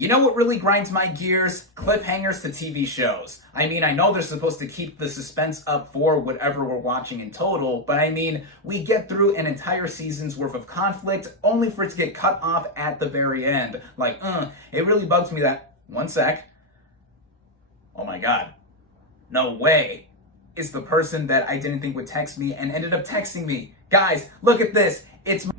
You know what really grinds my gears? Cliffhangers to TV shows. I mean, I know they're supposed to keep the suspense up for whatever we're watching in total, but I mean, we get through an entire season's worth of conflict only for it to get cut off at the very end. Like, it really bugs me that, one sec. Oh my god. No way. It's the person that I didn't think would text me and ended up texting me. Guys, look at this.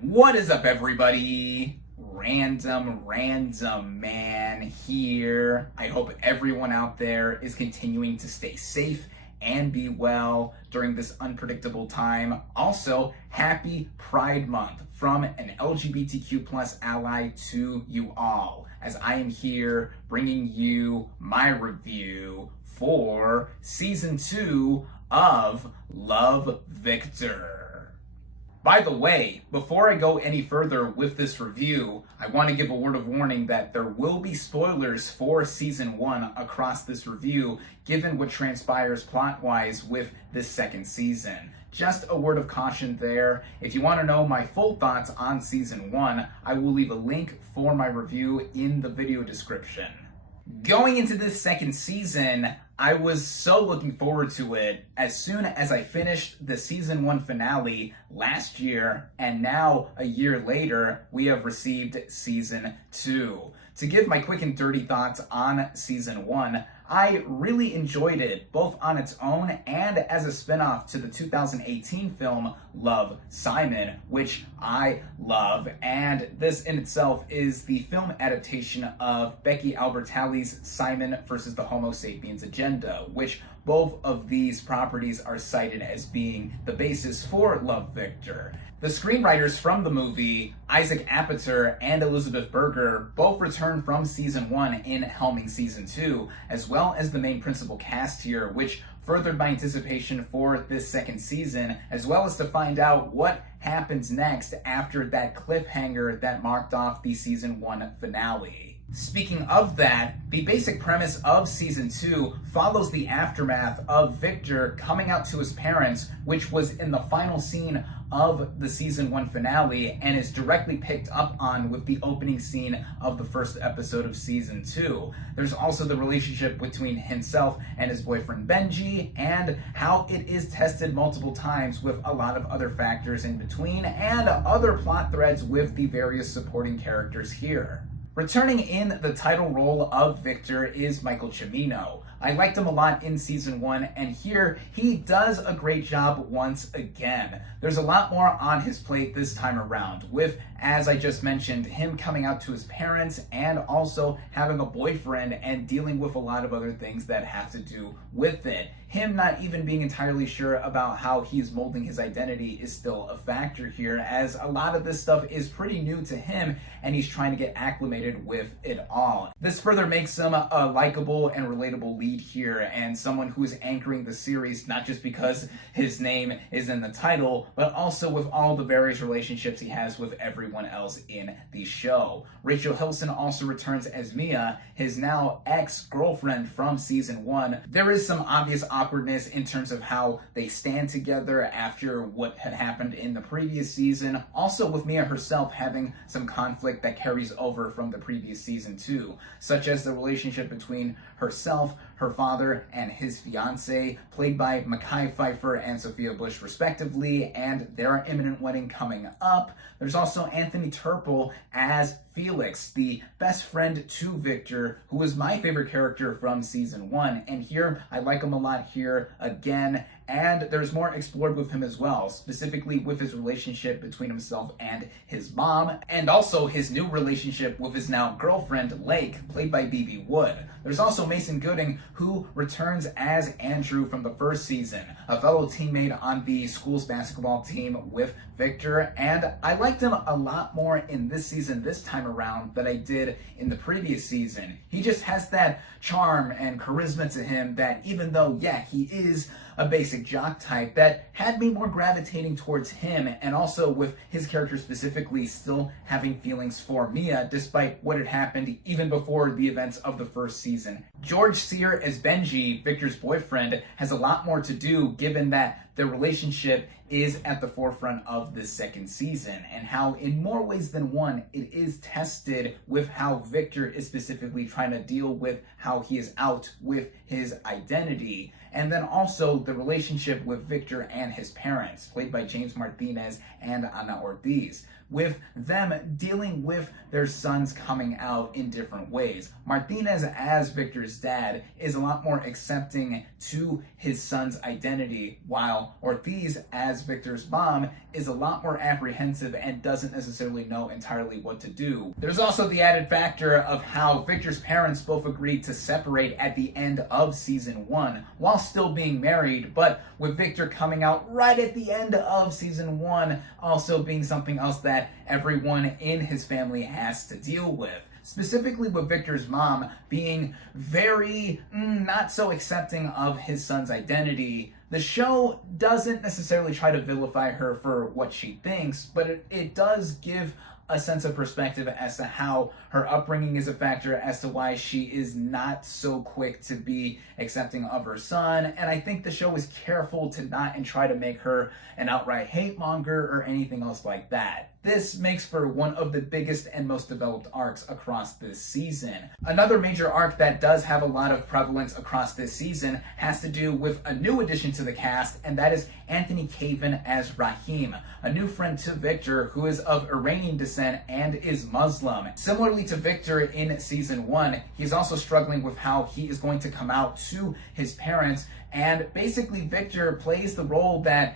What is up, everybody? Random Man here. I hope everyone out there is continuing to stay safe and be well during this unpredictable time. Also, happy Pride Month from an LGBTQ plus ally to you all, as I am here bringing you my review for Season 2 of Love, Victor. By the way, before I go any further with this review, I want to give a word of warning that there will be spoilers for Season 1 across this review, given what transpires plot-wise with this second season. Just a word of caution there. If you want to know my full thoughts on Season 1, I will leave a link for my review in the video description. Going into this second season, I was so looking forward to it as soon as I finished the Season 1 finale last year, and now, a year later, we have received Season 2. To give my quick and dirty thoughts on Season 1, I really enjoyed it, both on its own and as a spin-off to the 2018 film Love, Simon, which I love. And this in itself is the film adaptation of Becky Albertalli's Simon versus the Homo sapiens agenda, which both of these properties are cited as being the basis for Love, Victor. The screenwriters from the movie, Isaac Apatow and Elizabeth Berger, both return from Season 1 in helming Season 2, as well as the main principal cast here, which furthered my anticipation for this second season, as well as to find out what happens next after that cliffhanger that marked off the Season 1 finale. Speaking of that, the basic premise of Season 2 follows the aftermath of Victor coming out to his parents, which was in the final scene of the Season 1 finale and is directly picked up on with the opening scene of the first episode of Season 2. There's also the relationship between himself and his boyfriend Benji, and how it is tested multiple times with a lot of other factors in between, and other plot threads with the various supporting characters here. Returning in the title role of Victor is Michael Cimino. I liked him a lot in Season 1, and here he does a great job once again. There's a lot more on his plate this time around, with, as I just mentioned, him coming out to his parents and also having a boyfriend and dealing with a lot of other things that have to do with it. Him not even being entirely sure about how he's molding his identity is still a factor here, as a lot of this stuff is pretty new to him and he's trying to get acclimated with it all. This further makes him a likable and relatable lead here, and someone who's anchoring the series not just because his name is in the title, but also with all the various relationships he has with everyone else in the show. Rachel Hilson also returns as Mia, his now ex-girlfriend from Season 1. There is some obvious awkwardness in terms of how they stand together after what had happened in the previous season. Also with Mia herself having some conflict that carries over from the previous season too, such as the relationship between herself, her father, and his fiance, played by Mekhi Phifer and Sophia Bush respectively, and their imminent wedding coming up. There's also Anthony Turple as Felix, the best friend to Victor, who was my favorite character from Season 1, and here I like him a lot here again, and there's more explored with him as well, specifically with his relationship between himself and his mom, and also his new relationship with his now girlfriend, Lake, played by B.B. Wood. There's also Mason Gooding, who returns as Andrew from the first season, a fellow teammate on the school's basketball team with Victor, and I liked him a lot more in this season this time around than I did in the previous season. He just has that charm and charisma to him that, even though, yeah, he is a basic jock type that had me more gravitating towards him, and also with his character specifically still having feelings for Mia despite what had happened even before the events of the first season. George Sear as Benji, Victor's boyfriend, has a lot more to do given that their relationship is at the forefront of this second season, and how in more ways than one it is tested with how Victor is specifically trying to deal with how he is out with his identity, and then also the relationship with Victor and his parents, played by James Martinez and Ana Ortiz, with them dealing with their sons coming out in different ways. Martinez as Victor's dad is a lot more accepting to his son's identity, while Ortiz as Victor's mom is a lot more apprehensive and doesn't necessarily know entirely what to do. There's also the added factor of how Victor's parents both agreed to separate at the end of season 1 while still being married, but with Victor coming out right at the end of season 1 also being something else that everyone in his family has to deal with. Specifically with Victor's mom being very not so accepting of his son's identity. The show doesn't necessarily try to vilify her for what she thinks, but it does give a sense of perspective as to how her upbringing is a factor as to why she is not so quick to be accepting of her son. And I think the show is careful to not and try to make her an outright hate monger or anything else like that. This makes for one of the biggest and most developed arcs across this season. Another major arc that does have a lot of prevalence across this season has to do with a new addition to the cast, and that is Anthony Caven as Rahim, a new friend to Victor who is of Iranian descent and is Muslim. Similarly to Victor in season 1, he's also struggling with how he is going to come out to his parents, and basically Victor plays the role that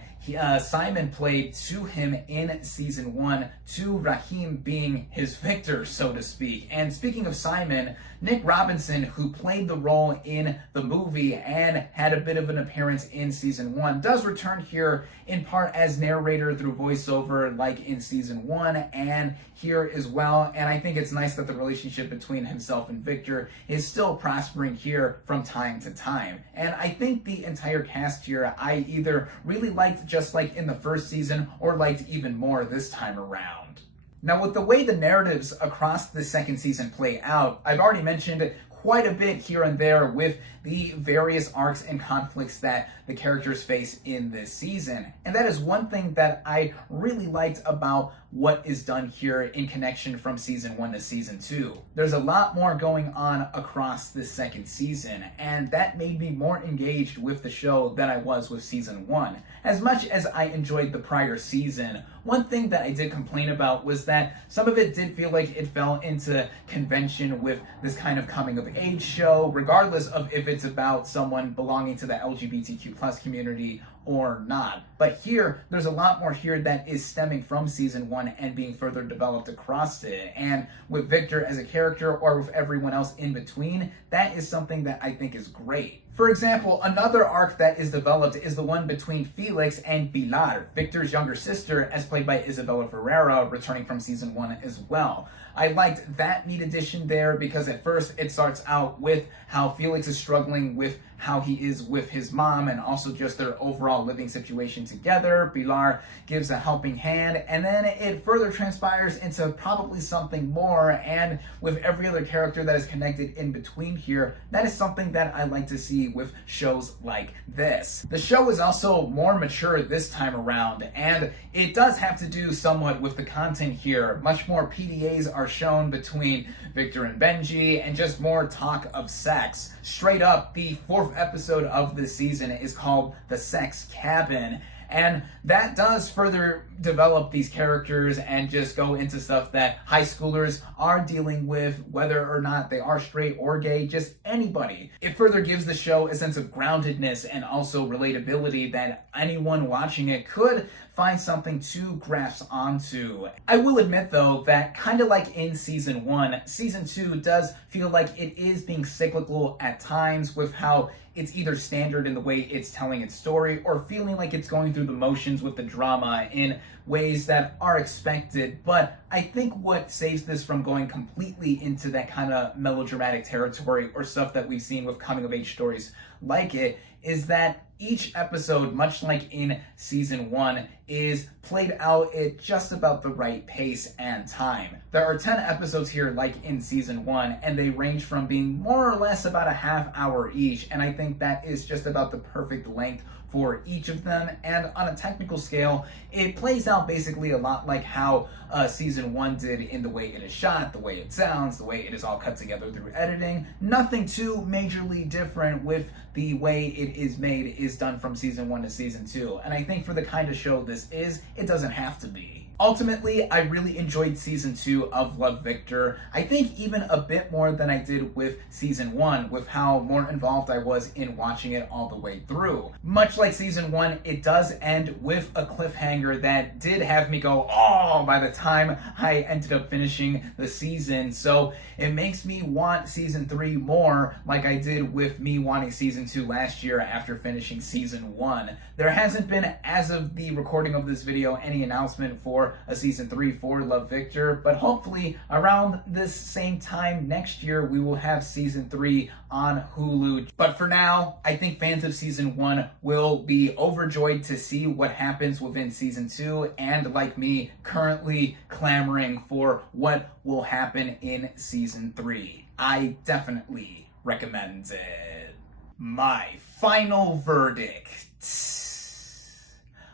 Simon played to him in season 1, to Rahim being his Victor, so to speak. And speaking of Simon, Nick Robinson, who played the role in the movie and had a bit of an appearance in season 1, does return here in part as narrator through voiceover like in season 1 and here as well. And I think it's nice that the relationship between himself and Victor is still prospering here from time to time. And I think the entire cast here I either really liked just like in the first season or liked even more this time around. Now, with the way the narratives across the second season play out, I've already mentioned quite a bit here and there with the various arcs and conflicts that the characters face in this season. And that is one thing that I really liked about what is done here in connection from season 1 to season 2. There's a lot more going on across this second season, and that made me more engaged with the show than I was with season 1. As much as I enjoyed the prior season, one thing that I did complain about was that some of it did feel like it fell into convention with this kind of coming of age show, regardless of if it's about someone belonging to the LGBTQ plus community or not. But here, there's a lot more here that is stemming from season 1 and being further developed across it. And with Victor as a character or with everyone else in between, that is something that I think is great. For example, another arc that is developed is the one between Felix and Pilar, Victor's younger sister, as played by Isabella Ferreira, returning from season 1 as well. I liked that neat addition there because at first it starts out with how Felix is struggling with how he is with his mom and also just their overall living situation together. Pilar gives a helping hand, and then it further transpires into probably something more, and with every other character that is connected in between here, that is something that I like to see with shows like this. The show is also more mature this time around, and it does have to do somewhat with the content here. Much more PDAs are shown between Victor and Benji, and just more talk of sex. Straight up, the 4th episode of this season is called The Sex Cabin, and that does further develop these characters and just go into stuff that high schoolers are dealing with, whether or not they are straight or gay, just anybody. It further gives the show a sense of groundedness and also relatability that anyone watching it could find something to grasp onto. I will admit though that kind of like in season 1, season 2 does feel like it is being cyclical at times with how it's either standard in the way it's telling its story or feeling like it's going through the motions with the drama in ways that are expected. But I think what saves this from going completely into that kind of melodramatic territory or stuff that we've seen with coming of age stories like it is that Each episode, much like in season 1, is played out at just about the right pace and time. There are 10 episodes here like in season 1, and they range from being more or less about a half hour each, and I think that is just about the perfect length for each of them. And on a technical scale, it plays out basically a lot like how season 1 did in the way it is shot, the way it sounds, the way it is all cut together through editing. Nothing too majorly different with the way it is made is done from season 1 to season 2. And I think for the kind of show this is, it doesn't have to be. Ultimately, I really enjoyed season 2 of Love, Victor. I think even a bit more than I did with season 1, with how more involved I was in watching it all the way through. Much like season 1, it does end with a cliffhanger that did have me go, oh, by the time I ended up finishing the season. So it makes me want season 3 more, like I did with me wanting season 2 last year after finishing season 1. There hasn't been, as of the recording of this video, any announcement for a season 3 for Love, Victor, but hopefully around this same time next year we will have season 3 on Hulu. But for now, I think fans of season 1 will be overjoyed to see what happens within season 2, and like me, currently clamoring for what will happen in season 3. I definitely recommend it. My final verdict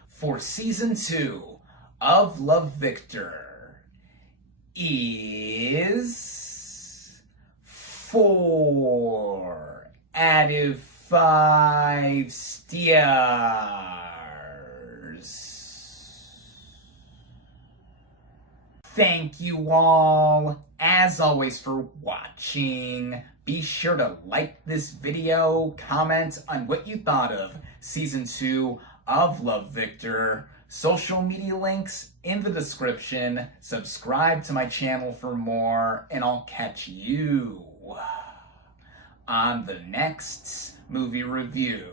for season 2 of Love, Victor is 4 out of 5 stars. Thank you all, as always, for watching. Be sure to like this video, comment on what you thought of season 2 of Love, Victor. Social media links in the description. Subscribe to my channel for more, and I'll catch you on the next movie review.